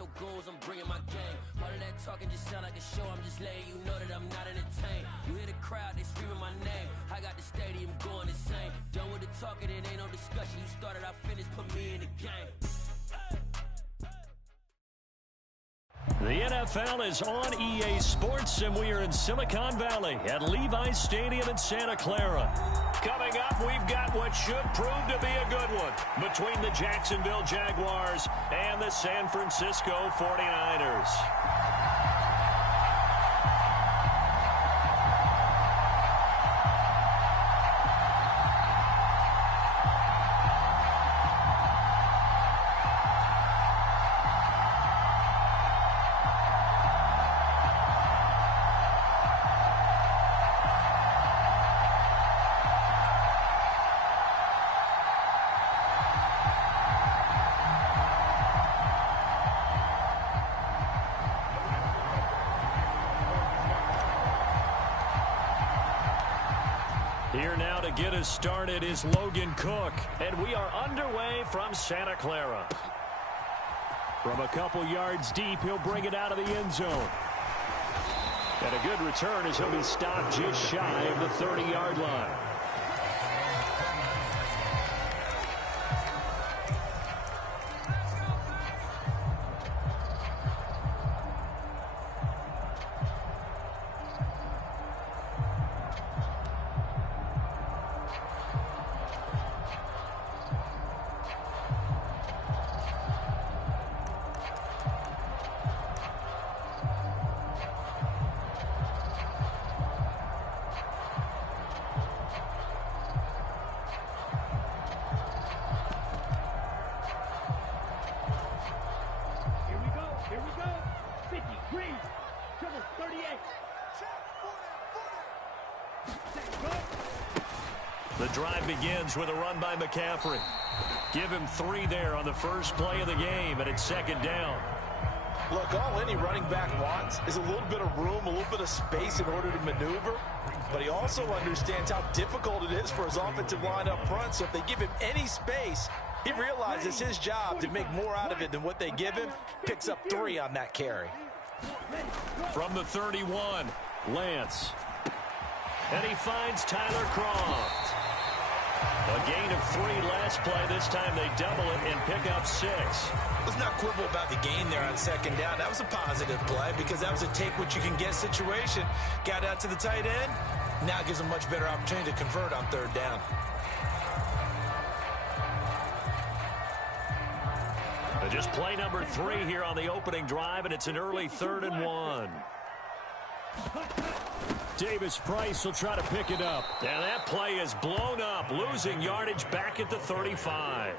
your goals, I'm bringing my game. All of that talking just sound like a show, I'm just letting you know that I'm not entertained. You hear the crowd, they screaming my name. I got the stadium going insane. Done with the talking, it ain't no discussion. You started, I finished, put me in the game. The NFL is on EA Sports, and we are in Silicon Valley at Levi's Stadium in Santa Clara. Coming up, we've got what should prove to be a good one between the Jacksonville Jaguars and the San Francisco 49ers. Here now to get us started is Logan Cook, and we are underway from Santa Clara. From a couple yards deep, he'll bring it out of the end zone. And a good return as he'll be stopped just shy of the 30-yard line. The drive begins with a run by McCaffrey. Give him 3 there on the first play of the game, and it's second down. Look, all any running back wants is a little bit of room, a little bit of space in order to maneuver. But he also understands how difficult it is for his offensive line up front. So if they give him any space, he realizes his job to make more out of it than what they give him. Picks up 3 on that carry. From the 31, Lance. And he finds Tyler Croft. A gain of 3 last play. This time they double it and pick up 6. Let's not quibble about the gain there on second down. That was a positive play because that was a take-what-you-can-get situation. Got out to the tight end. Now gives a much better opportunity to convert on third down. Just play number 3 here on the opening drive, and it's an early 3rd and 1. Davis Price will try to pick it up. And that play is blown up, losing yardage back at the 35.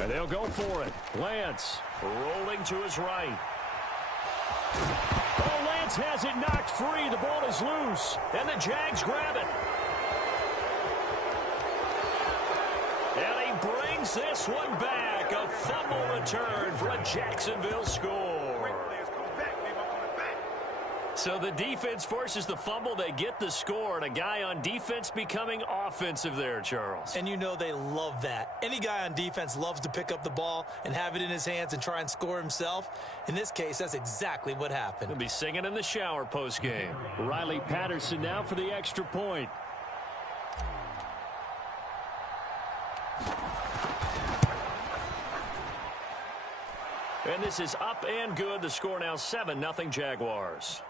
And they'll go for it. Lance rolling to his right. Oh, Lance has it knocked free. The ball is loose. And the Jags grab it. And he brings this one back. A fumble return for a Jacksonville score. So the defense forces the fumble. They get the score. And a guy on defense becoming offensive there, Charles. And you know they love that. Any guy on defense loves to pick up the ball and have it in his hands and try and score himself. In this case, that's exactly what happened. He'll be singing in the shower post-game. Riley Patterson now for the extra point. And this is up and good. The score now 7-0 Jaguars.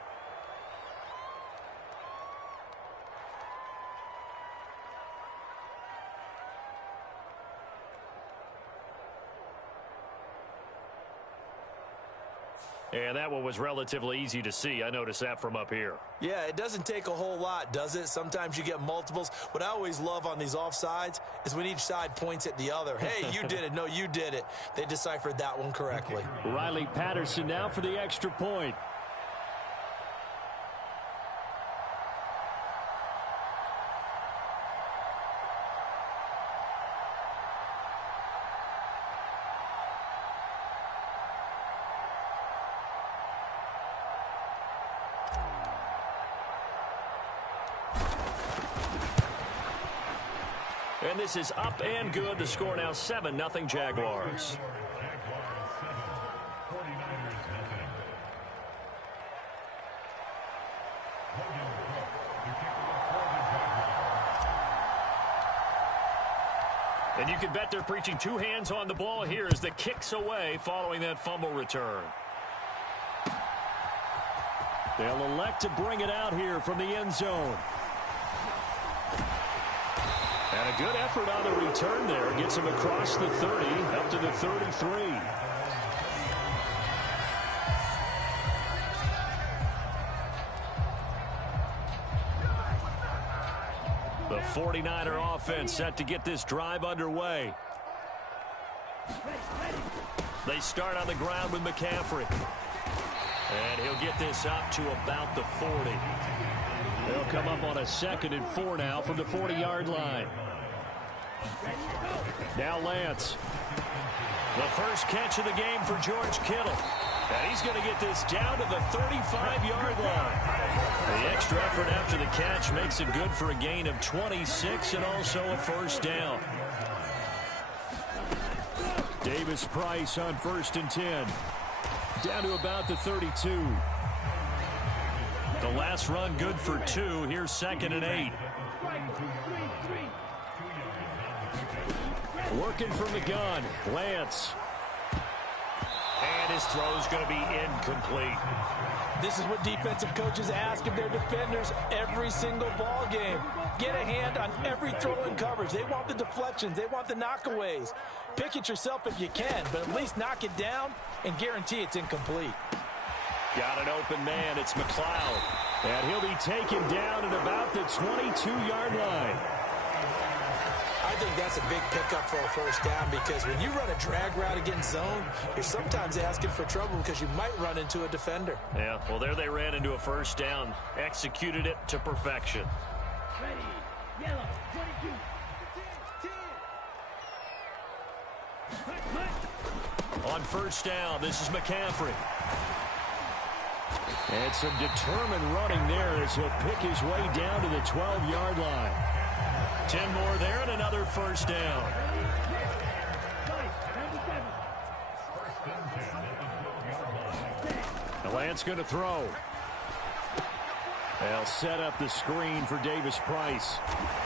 And that one was relatively easy to see. I noticed that from up here. Yeah, it doesn't take a whole lot, does it? Sometimes you get multiples. What I always love on these offsides is when each side points at the other. Hey, you did it. No, you did it. They deciphered that one correctly. Riley Patterson now for the extra point. And this is up and good. The score now 7-0 Jaguars. And you can bet they're preaching two hands on the ball here as the kick's away following that fumble return. They'll elect to bring it out here from the end zone. And a good effort on the return there. Gets him across the 30, up to the 33. The 49er offense set to get this drive underway. They start on the ground with McCaffrey. And he'll get this up to about the 40. They'll come up on a 2nd and 4 now from the 40-yard line. Now Lance. The first catch of the game for George Kittle. And he's going to get this down to the 35-yard line. The extra effort after the catch makes it good for a gain of 26 and also a first down. Davis Price on 1st and 10. Down to about the 32. The last run good for 2. Here's 2nd and 8. Working from the gun. Lance. And his throw is going to be incomplete. This is what defensive coaches ask of their defenders every single ball game. Get a hand on every throw in coverage. They want the deflections. They want the knockaways. Pick it yourself if you can, but at least knock it down and guarantee it's incomplete. Got an open man. It's McLeod. And he'll be taken down at about the 22-yard line. I think that's a big pickup for a first down because when you run a drag route against zone, you're sometimes asking for trouble because you might run into a defender. Yeah, well, there they ran into a first down. Executed it to perfection. Ready, yellow, 22, 10. On first down, this is McCaffrey. And some determined running there as he'll pick his way down to the 12-yard line. 10 more there and another first down. The Lance going to throw. They'll set up the screen for Davis Price.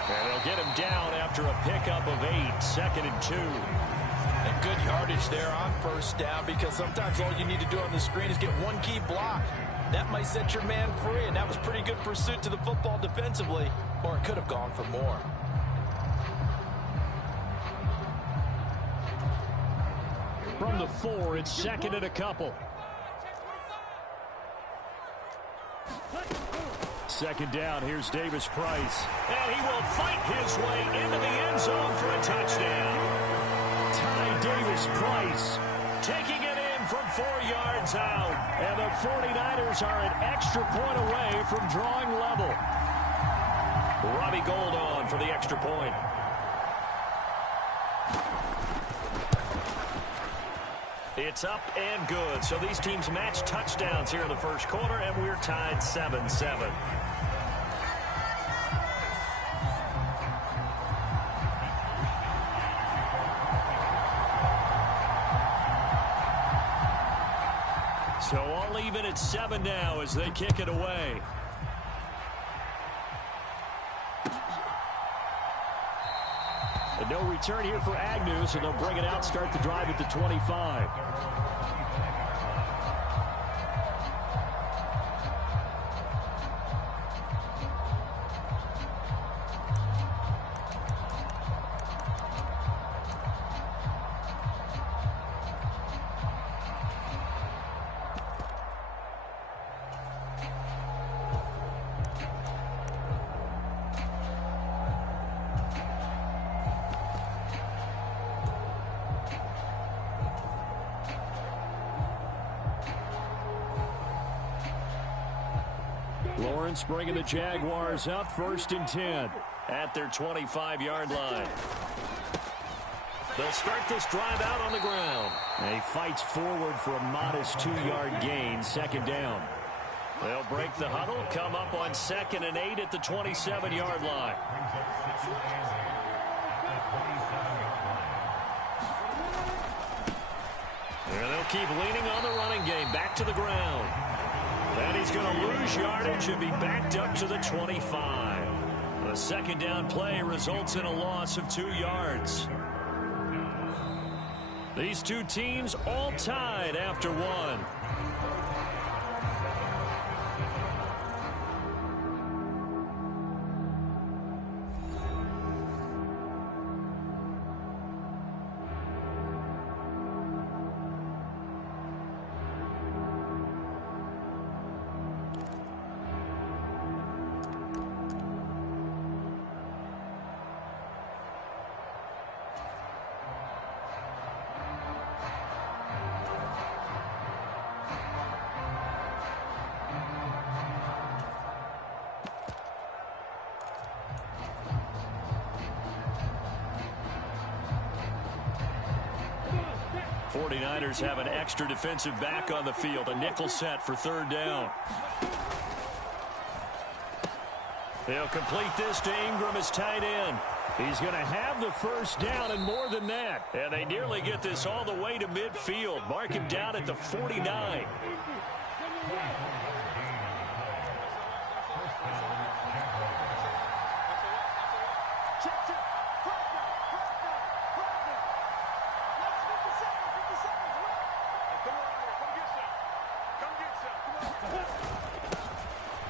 And they'll get him down after a pickup of 8, 2nd and 2. And good yardage there on first down because sometimes all you need to do on the screen is get one key block. That might set your man free, and that was pretty good pursuit to the football defensively, or it could have gone for more. From the 4, it's 2nd and a couple. 2nd down, here's Davis Price. And he will fight his way into the end zone for a touchdown. Ty Davis Price taking it in from 4 yards out. And the 49ers are an extra point away from drawing level. Robbie Gould on for the extra point. It's up and good. So these teams match touchdowns here in the first quarter, and we're tied 7-7. So all even at 7 now as they kick it away. And no return here for Agnew, so they'll bring it out, start the drive at the 25. Lawrence bringing the Jaguars up, 1st and 10 at their 25-yard line. They'll start this drive out on the ground. And he fights forward for a modest 2-yard gain, 2nd down. They'll break the huddle, come up on 2nd and 8 at the 27-yard line. And they'll keep leaning on the running game. Back to the ground. And he's going to lose yardage and be backed up to the 25. The second down play results in a loss of 2 yards. These two teams all tied after one. '49ers have an extra defensive back on the field. A nickel set for third down. They'll complete this to Ingram as tight end. He's going to have the first down and more than that. And they nearly get this all the way to midfield. Mark him down at the 49.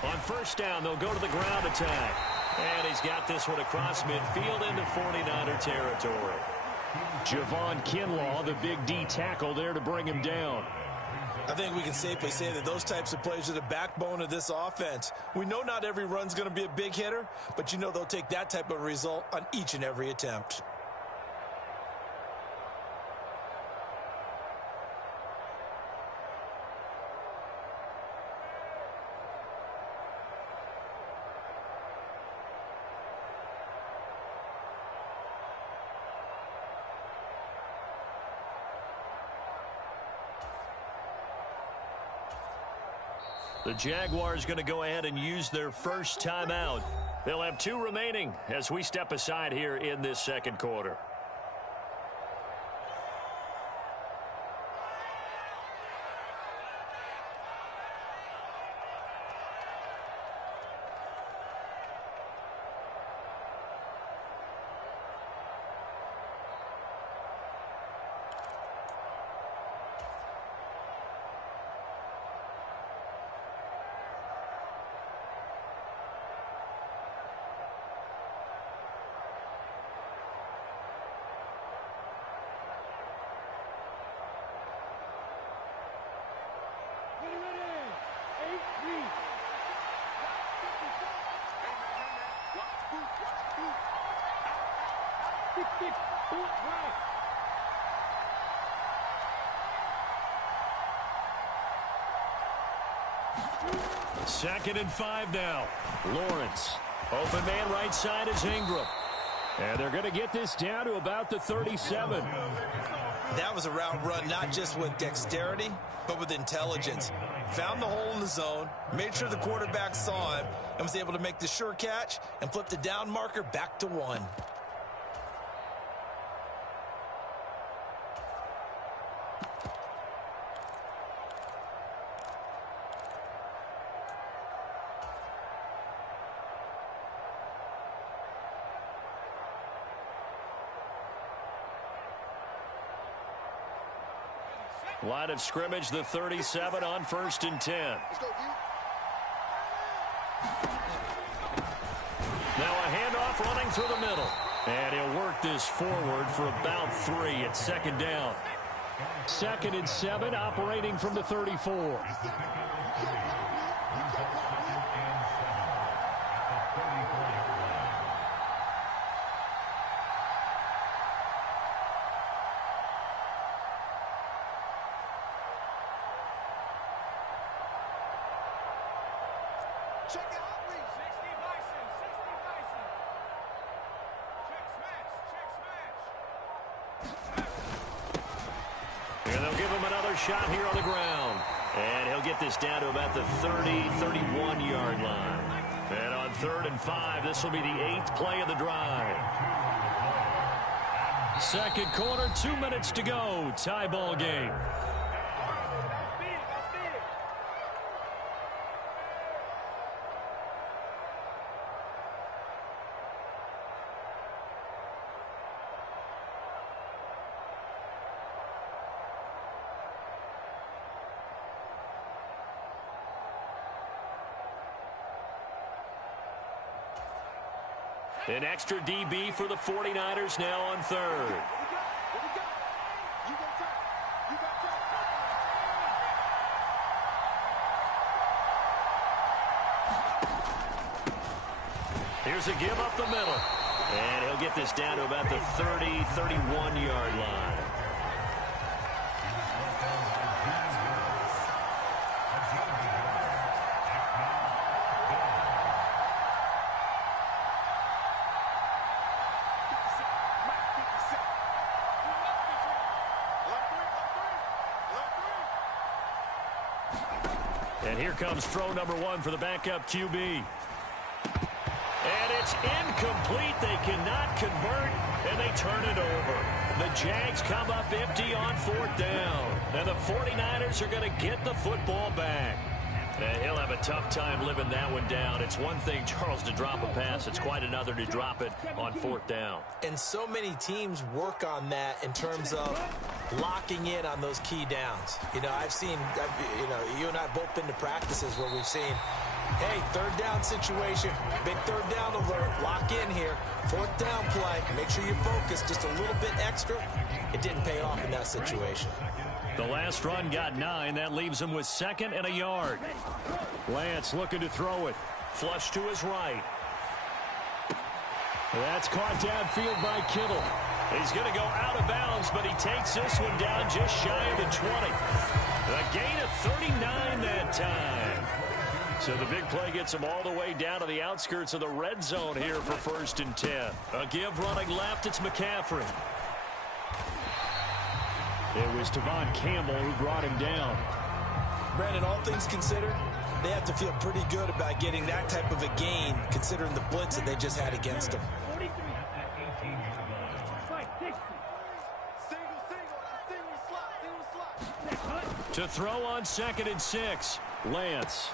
On first down, they'll go to the ground attack. And he's got this one across midfield into 49er territory. Javon Kinlaw, the big D tackle there to bring him down. I think we can safely say that those types of plays are the backbone of this offense. We know not every run's going to be a big hitter, but you know they'll take that type of result on each and every attempt. The Jaguars going to go ahead and use their first timeout. They'll have 2 remaining as we step aside here in this second quarter. Second and 5 now. Lawrence. Open man right side is Ingram. And they're going to get this down to about the 37. That was a route run not just with dexterity, but with intelligence. Found the hole in the zone, made sure the quarterback saw him, and was able to make the sure catch and flip the down marker back to 1. Line of scrimmage, the 37 on 1st and 10. Now a handoff running through the middle. And he'll work this forward for about 3 at second down. 2nd and 7, operating from the 34. Check it out, 60 Bison, 60 Bison. Check smash. And they'll give him another shot here on the ground. And he'll get this down to about the 31-yard line. And on 3rd and 5, this will be the 8th play of the drive. Second quarter, 2 minutes to go. Tie ball game. An extra DB for the 49ers now on third. Here's a give up the middle. And he'll get this down to about the 30, 31-yard line. And here comes throw number one for the backup QB. And it's incomplete. They cannot convert, and they turn it over. The Jags come up empty on fourth down. And the 49ers are going to get the football back. And he'll have a tough time living that one down. It's one thing, Charles, to drop a pass. It's quite another to drop it on fourth down. And so many teams work on that in terms of locking in on those key downs. You know, you and I have both been to practices where we've seen, hey, third down situation, big third down alert, lock in here, fourth down play, make sure you focus just a little bit extra. It didn't pay off in that situation. The last run got 9. That leaves him with 2nd and a yard. Lance looking to throw it. Flush to his right. That's caught downfield by Kittle. He's going to go out of bounds, but he takes this one down just shy of the 20. A gain of 39 that time. So the big play gets him all the way down to the outskirts of the red zone here for 1st and 10. A give running left. It's McCaffrey. It was Tavon Campbell who brought him down. Brandon, all things considered, they have to feel pretty good about getting that type of a gain, considering the blitz that they just had against them. To throw on 2nd and 6. Lance.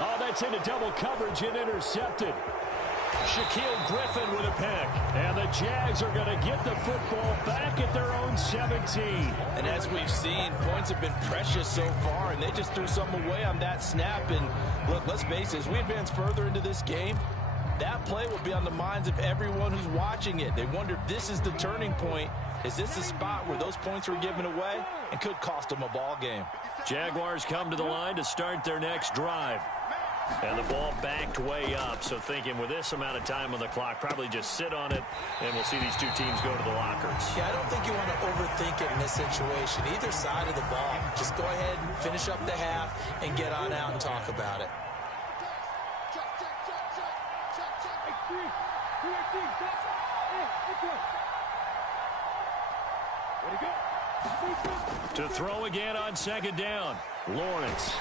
Oh, that's into double coverage and intercepted. Shaquille Griffin with a pick. And the Jags are going to get the football back at their own 17. And as we've seen, points have been precious so far, and they just threw some away on that snap. And look, let's face it, as we advance further into this game, that play will be on the minds of everyone who's watching it. They wonder if this is the turning point. Is this the spot where those points were given away and could cost them a ball game? Jaguars come to the line to start their next drive. And the ball backed way up, so thinking with this amount of time on the clock, probably just sit on it, and we'll see these two teams go to the lockers. Yeah, I don't think you want to overthink it in this situation. Either side of the ball, just go ahead and finish up the half and get on out and talk about it. To throw again on 2nd down, Lawrence.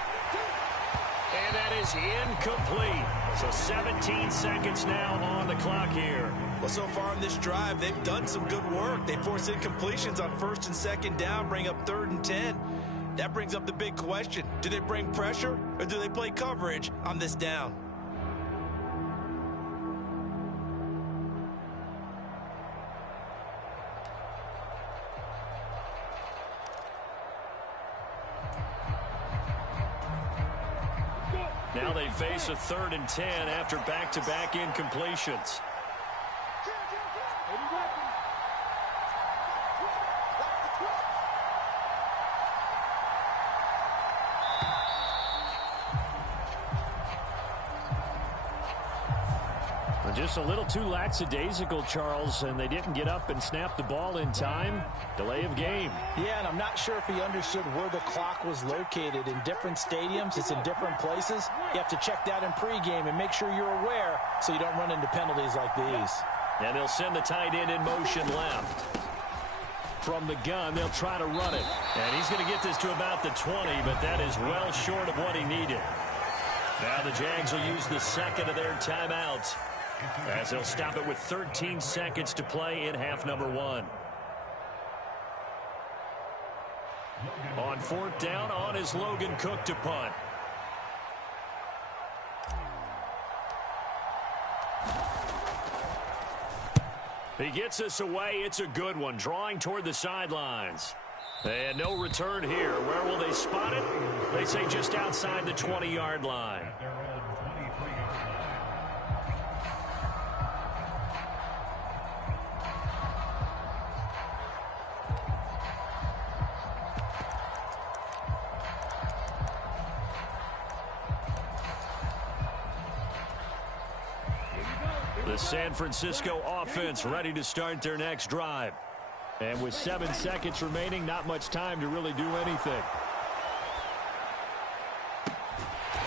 And that is incomplete. So 17 seconds now on the clock here. Well, so far in this drive, they've done some good work. They force incompletions on 1st and 2nd down, bring up 3rd and 10. That brings up the big question. Do they bring pressure or do they play coverage on this down? Now they face a 3rd and 10 after back-to-back incompletions. Just a little too lackadaisical, Charles, and they didn't get up and snap the ball in time. Delay of game. Yeah, and I'm not sure if he understood where the clock was located. In different stadiums, it's in different places. You have to check that in pregame and make sure you're aware so you don't run into penalties like these. And they'll send the tight end in motion left. From the gun, they'll try to run it. And he's going to get this to about the 20, but that is well short of what he needed. Now the Jags will use the second of their timeouts, as they'll stop it with 13 seconds to play in half number 1. On 4th down, on is Logan Cook to punt. He gets us away. It's a good one, drawing toward the sidelines. And no return here. Where will they spot it? They say just outside the 20-yard line. The San Francisco offense ready to start their next drive. And with 7 seconds remaining, not much time to really do anything.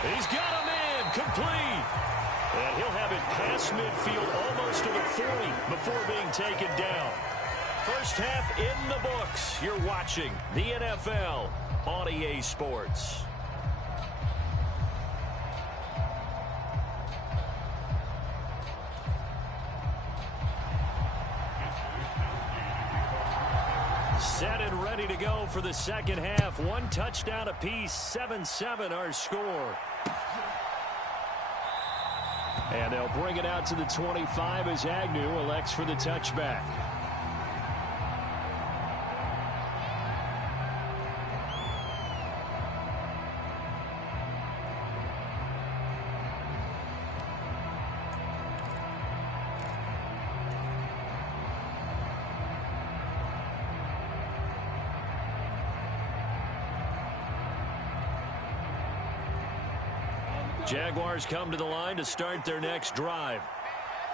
He's got him in, complete. And he'll have it past midfield, almost to the 40 before being taken down. First half in the books. You're watching the NFL on EA Sports. Set and ready to go for the second half. 1 touchdown apiece, 7-7 our score. And they'll bring it out to the 25 as Agnew elects for the touchback. Jaguars come to the line to start their next drive.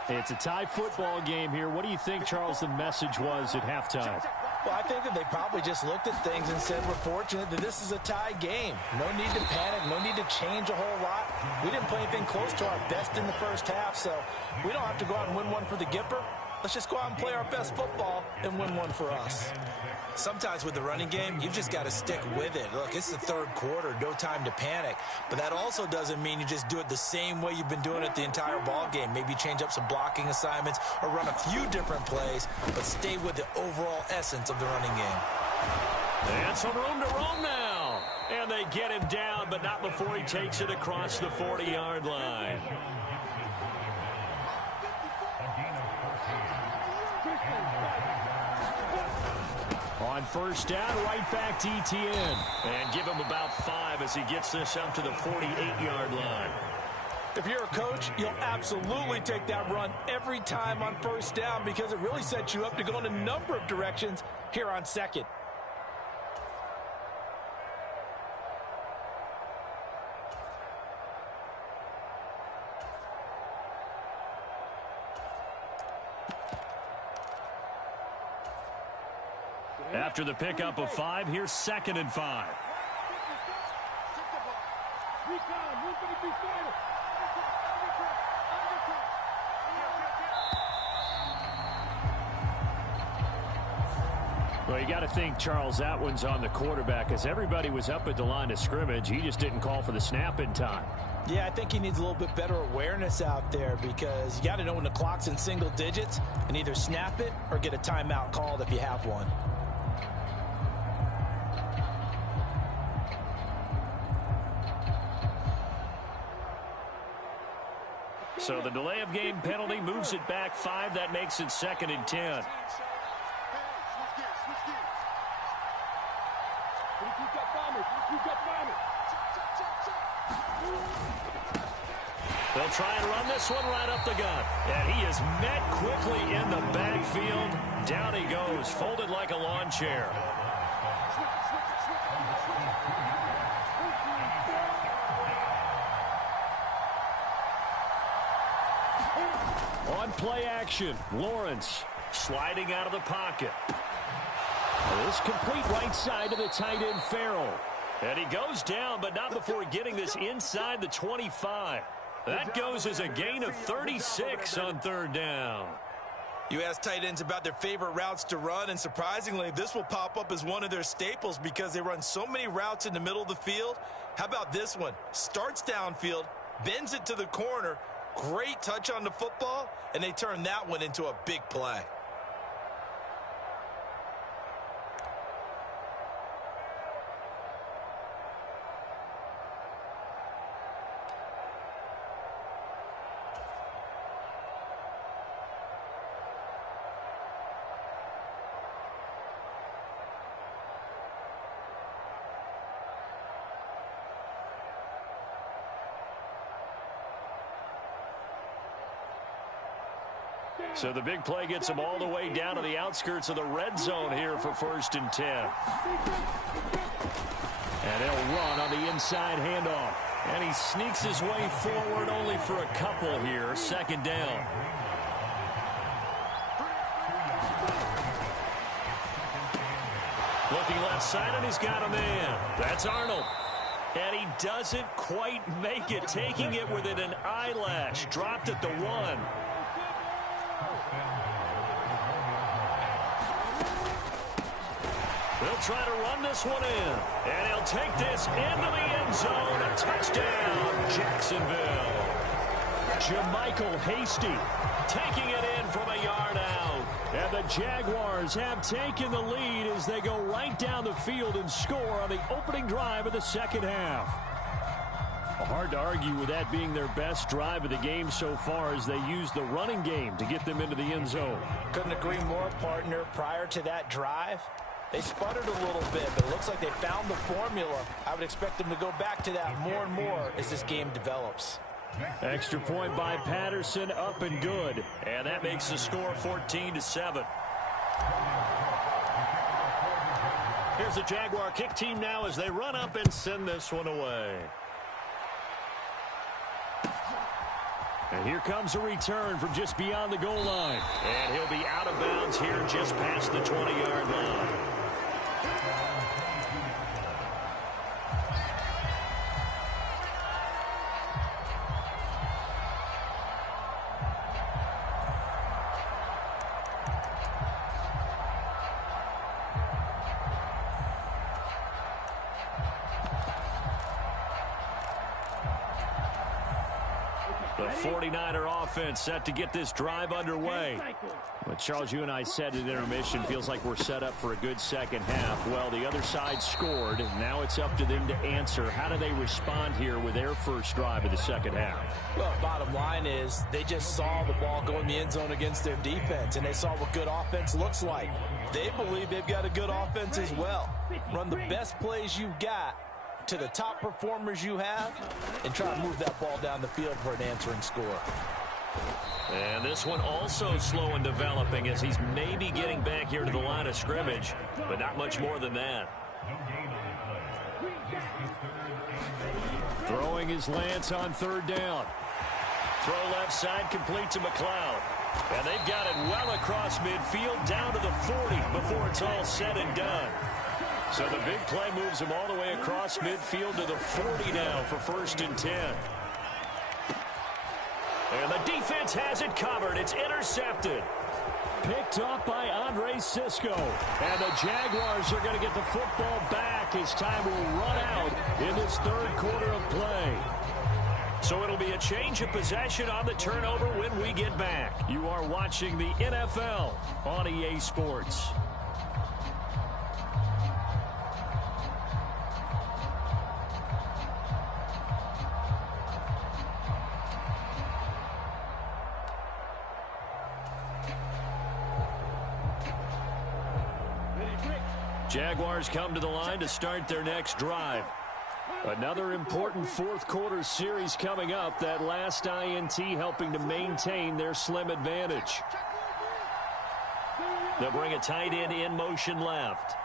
It's a tie football game here. What do you think, Charles, the message was at halftime? Well, I think that they probably just looked at things and said, we're fortunate that this is a tie game. No need to panic. No need to change a whole lot. We didn't play anything close to our best in the first half, so we don't have to go out and win one for the Gipper. Let's just go out and play our best football and win one for us. Sometimes with the running game, you've just got to stick with it. Look, it's the third quarter, no time to panic. But that also doesn't mean you just do it the same way you've been doing it the entire ball game. Maybe change up some blocking assignments or run a few different plays, but stay with the overall essence of the running game. And some room to roam now. And they get him down, but not before he takes it across the 40-yard line. On first down, right back to Etienne. And give him about 5 as he gets this up to the 48-yard line. If you're a coach, you'll absolutely take that run every time on first down because it really sets you up to go in a number of directions here on second. After the pickup of 5, here's 2nd and 5. Well, you got to think, Charles, that one's on the quarterback as everybody was up at the line of scrimmage. He just didn't call for the snap in time. Yeah, I think he needs a little bit better awareness out there because you got to know when the clock's in single digits and either snap it or get a timeout called if you have one. So the delay of game penalty moves it back 5. That makes it 2nd and 10. They'll try and run this one right up the gut. And he is met quickly in the backfield. Down he goes, folded like a lawn chair. On play action, Lawrence sliding out of the pocket. This complete right side to the tight end, Farrell. And he goes down, but not before getting this inside the 25. That goes as a gain of 36 on 3rd down. You ask tight ends about their favorite routes to run, and surprisingly, this will pop up as one of their staples because they run so many routes in the middle of the field. How about this one? Starts downfield, bends it to the corner, great touch on the football, and they turn that one into a big play. So the big play gets him all the way down to the outskirts of the red zone here for 1st and 10. And he'll run on the inside handoff. And he sneaks his way forward only for a couple here. 2nd down. Looking left side, and he's got a man. That's Arnold. And he doesn't quite make it, taking it within an eyelash. Dropped at the 1. They'll try to run this one in. And he'll take this into the end zone. A touchdown, Jacksonville. Jermichael Hasty taking it in from a yard out. And the Jaguars have taken the lead as they go right down the field and score on the opening drive of the 2nd half. Hard to argue with that being their best drive of the game so far as they use the running game to get them into the end zone. Couldn't agree more, partner. Prior to that drive, they sputtered a little bit, but it looks like they found the formula. I would expect them to go back to that more and more as this game develops. Extra point by Patterson, up and good. And that makes the score 14-7. Here's the Jaguar kick team now as they run up and send this one away. And here comes a return from just beyond the goal line. And he'll be out of bounds here just past the 20-yard line. The 49er offense set to get this drive underway. But Charles, you and I said at intermission, feels like we're set up for a good 2nd half. Well, the other side scored. Now it's up to them to answer. How do they respond here with their first drive of the 2nd half? Well, bottom line is they just saw the ball go in the end zone against their defense, and they saw what good offense looks like. They believe they've got a good offense as well. Run the best plays you've got to the top performers you have and try to move that ball down the field for an answering score. And this one also slow in developing as he's maybe getting back here to the line of scrimmage, but not much more than that. Throwing his Lance on 3rd down. Throw left side, complete to McLeod. And they've got it well across midfield down to the 40 before it's all said and done. So the big play moves him all the way across midfield to the 40 now for 1st and 10. And the defense has it covered. It's intercepted. Picked up by Andre Cisco. And the Jaguars are going to get the football back as time will run out in this 3rd quarter of play. So it'll be a change of possession on the turnover when we get back. You are watching the NFL on EA Sports. Jaguars come to the line to start their next drive. Another important 4th quarter series coming up. That last INT helping to maintain their slim advantage. They'll bring a tight end in motion left.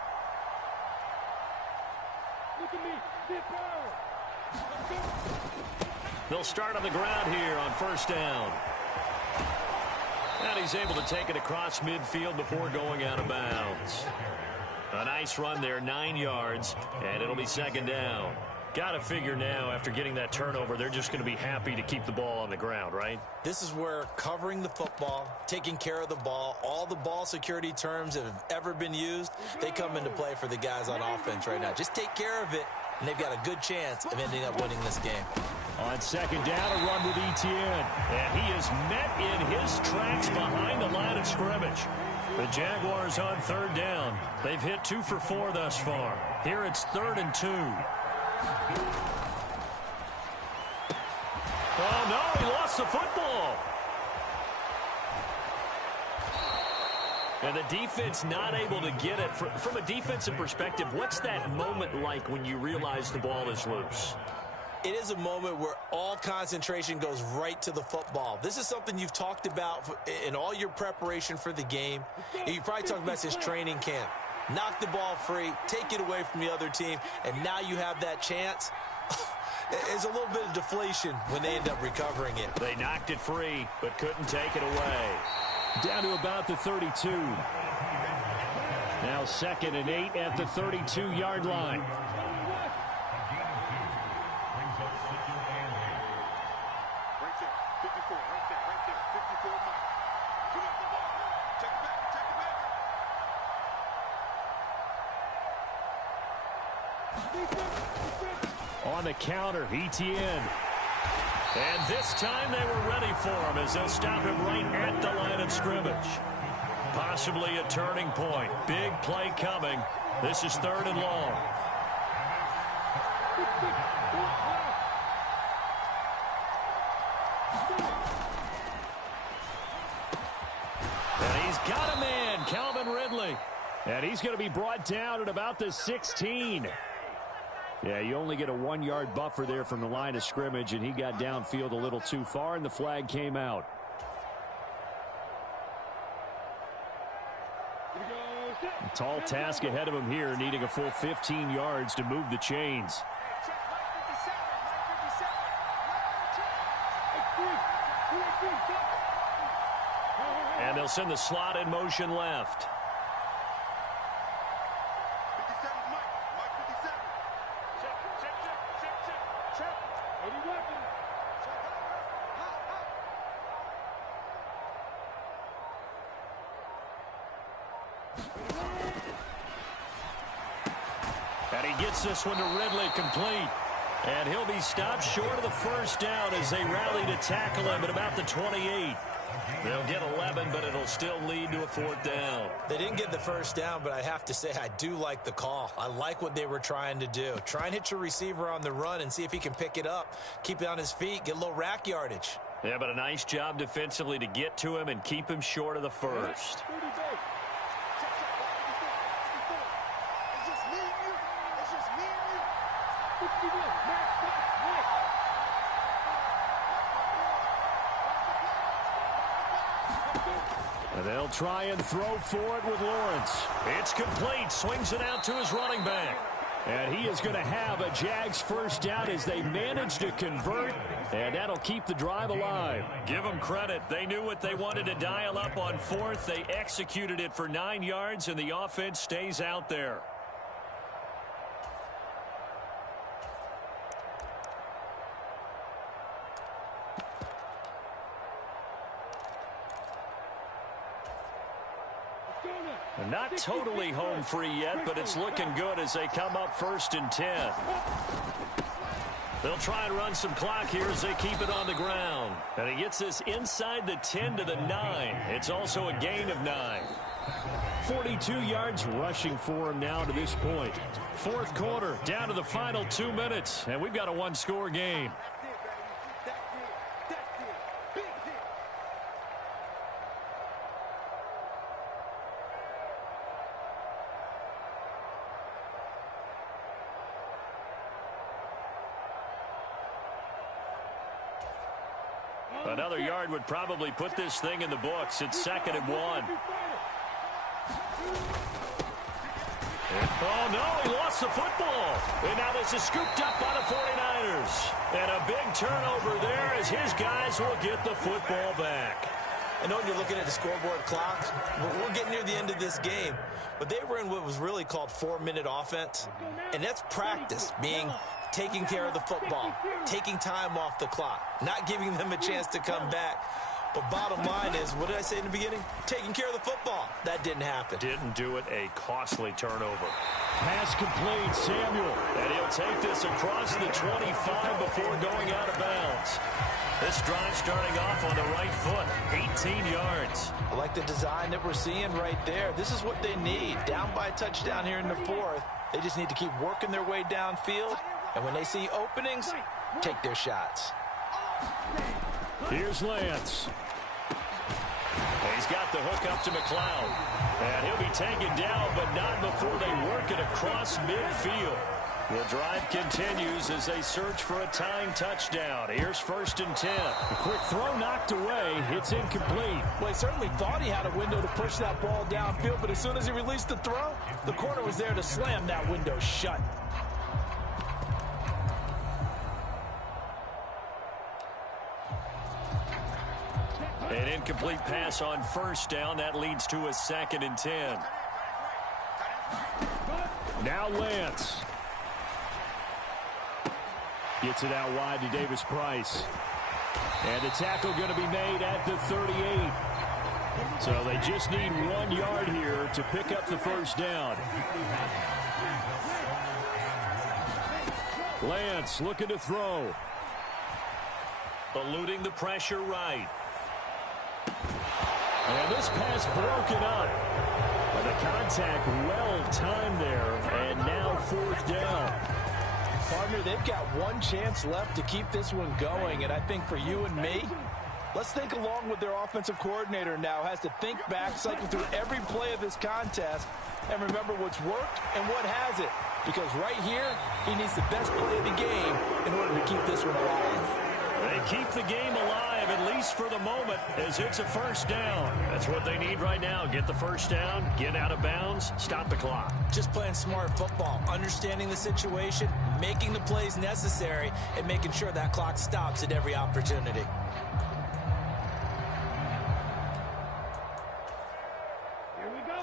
They'll start on the ground here on 1st down. And he's able to take it across midfield before going out of bounds. A nice run there, 9 yards, and it'll be 2nd down. Got to figure now, after getting that turnover, they're just going to be happy to keep the ball on the ground, right? This is where covering the football, taking care of the ball, all the ball security terms that have ever been used, they come into play for the guys on offense right now. Just take care of it, and they've got a good chance of ending up winning this game. On 2nd down, a run with Etienne. And he is met in his tracks behind the line of scrimmage. The Jaguars on 3rd down. They've hit 2 for 4 thus far. Here it's 3rd and 2. Oh, no, he lost the football. And the defense not able to get it. From a defensive perspective, what's that moment like when you realize the ball is loose? it is a moment where all concentration goes right to the football. This is something you've talked about in all your preparation for the game. You probably talked about since training camp. Knock the ball free, take it away from the other team, and now you have that chance. It's a little bit of deflation when they end up recovering it. They knocked it free, but couldn't take it away. Down to about the 32. Now 2nd and 8 at the 32-yard line. On the counter, Etienne. And this time they were ready for him as they'll stop him right at the line of scrimmage. Possibly a turning point. Big play coming. This is 3rd and long. And he's got a man, Calvin Ridley. And he's going to be brought down at about the 16. Yeah, you only get a 1-yard buffer there from the line of scrimmage, and he got downfield a little too far, and the flag came out. A tall task ahead of him here, needing a full 15 yards to move the chains. And they'll send the slot in motion left. And he gets this one to Ridley complete. And he'll be stopped short of the first down as they rally to tackle him at about the 28. They'll get 11, but it'll still lead to a 4th down. They didn't get the first down, but I have to say I do like the call. I like what they were trying to do. Try and hit your receiver on the run and see if he can pick it up, keep it on his feet, get a little rack yardage. Yeah, but a nice job defensively to get to him and keep him short of the first. And they'll try and throw for it with Lawrence. It's complete. Swings it out to his running back. And he is going to have a Jags first down as they manage to convert. And that'll keep the drive alive. Give them credit. They knew what they wanted to dial up on 4th. They executed it for 9 yards, and the offense stays out there. Not totally home free yet, but it's looking good as they come up 1st and 10. They'll try and run some clock here as they keep it on the ground. And he gets this inside the 10 to the 9. It's also a gain of 9. 42 yards rushing for him now to this point. 4th quarter, down to the final 2 minutes, and we've got a 1-score game. Another yard would probably put this thing in the books. It's 2nd and 1. Oh, no, he lost the football. And now this is scooped up by the 49ers. And a big turnover there as his guys will get the football back. I know when you're looking at the scoreboard clock, we're getting near the end of this game, but they were in what was really called 4-minute offense. And that's practice, taking care of the football, taking time off the clock, not giving them a chance to come back. But bottom line is, what did I say in the beginning? Taking care of the football. That didn't happen. Didn't do it. A costly turnover. Pass complete, Samuel. And he'll take this across the 25 before going out of bounds. This drive starting off on the right foot, 18 yards. I like the design that we're seeing right there. This is what they need. Down by a touchdown here in the 4th. They just need to keep working their way downfield. And when they see openings, take their shots. Here's Lance. He's got the hook up to McLeod. And he'll be taken down, but not before they work it across midfield. The drive continues as they search for a tying touchdown. Here's 1st and 10. A quick throw knocked away. It's incomplete. Well, he certainly thought he had a window to push that ball downfield, but as soon as he released the throw, the corner was there to slam that window shut. An incomplete pass on 1st down. That leads to a 2nd and 10. Now Lance. Gets it out wide to Davis Price. And the tackle going to be made at the 38. So they just need 1 yard here to pick up the 1st down. Lance looking to throw. Eluding the pressure right. And this pass broken up. And the contact well timed there. And now 4th down. Partner, they've got 1 chance left to keep this one going, and I think for you and me, let's think along with their offensive coordinator now. Has to think back, cycle through every play of this contest, and remember what's worked and what hasn't. Because right here, he needs the best play of the game in order to keep this one alive. They keep the game alive, at least for the moment, as it's a 1st down. That's what they need right now. Get the 1st down, get out of bounds, stop the clock. Just playing smart football, understanding the situation, making the plays necessary, and making sure that clock stops at every opportunity.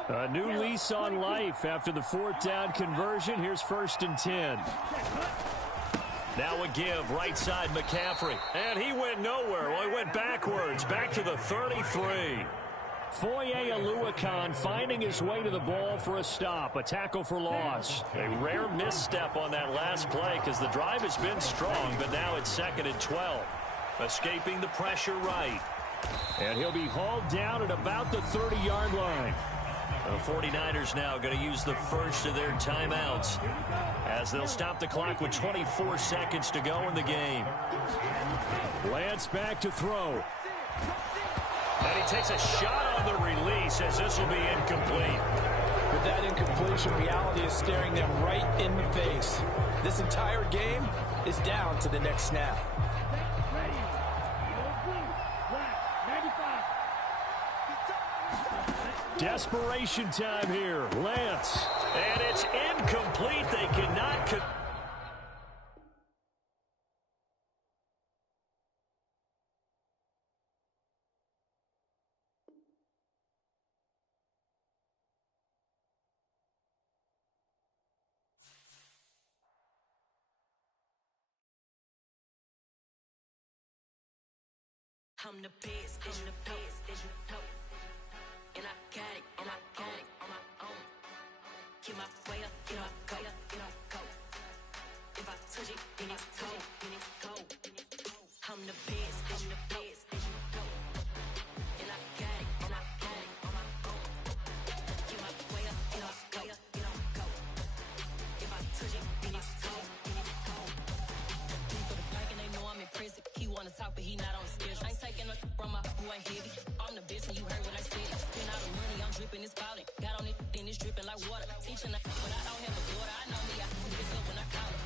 A new lease on life after the 4th down conversion. Here's 1st and 10. Now a give, right side McCaffrey. And he went nowhere. Well, he went backwards, back to the 33. Foye Aluakon finding his way to the ball for a stop. A tackle for loss. A rare misstep on that last play because the drive has been strong, but now it's 2nd and 12. Escaping the pressure right. And he'll be hauled down at about the 30-yard line. The 49ers now going to use the first of their timeouts as they'll stop the clock with 24 seconds to go in the game. Lance back to throw. And he takes a shot on the release as this will be incomplete. With that incompletion, reality is staring them right in the face. This entire game is down to the next snap. Desperation time here. Lance. And it's incomplete. They cannot... I'm the best, and you know. And I got it, on my own. Get my way up, get my go, go. If I touch it, then it's go. I'm the best, and you know. And I got it, on my own. Get my way up, get my go. If I touch it, then it's go. For the pack and they know I'm impressive. He wanna talk, but he not on the schedule. I ain't taking no from my boy heavy. I'm the best, and you heard what I said. Spend all the money, I'm dripping, it's spouting. Got on it, then it's dripping like water. Teaching but I don't have a daughter. I know me, I can pick up when I call it.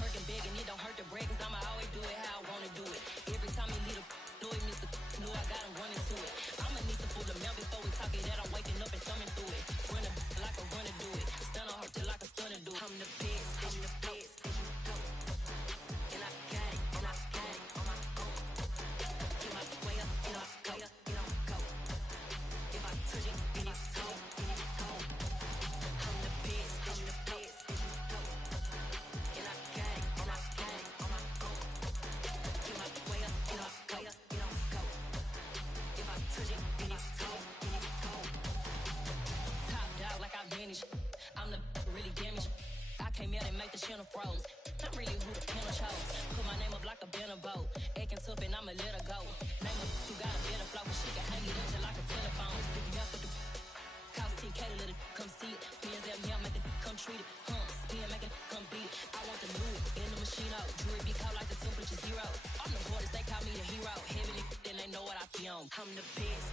Working big, and it don't hurt the break, cause I'ma always do it how I wanna do it. Every time he lead a know it, Mr. Know I got him running to it. I'ma need to pull the mail before we talk it that I'm waking up and thumbing through it. Running like a runner do it. Stun on her till like a stunner do it. I'm the best, and I got it, on my own. Get my way up, get my go. If I touch it, then it's go. I'm the best, and I got it, on my own. Get my way up, get my go. If I touch it, then it's go. Top dog like I vanished. I'm the really damaged. I came out and make the channel froze. I'm really who the panel chose. Put my name up like a banner boat. Acting tough and I'ma let her go. Name her who got a better flow, but she can hang it up just like a telephone. Stick me up with the cost 10K to let it come see it. Pins at me, I make it come treat it. Spin, make it come beat it. I want the new in the machine out. Jewelry be cold like the temperature 0. On the borders, they call me the hero. Heavy, then they know what I be on. I'm the best,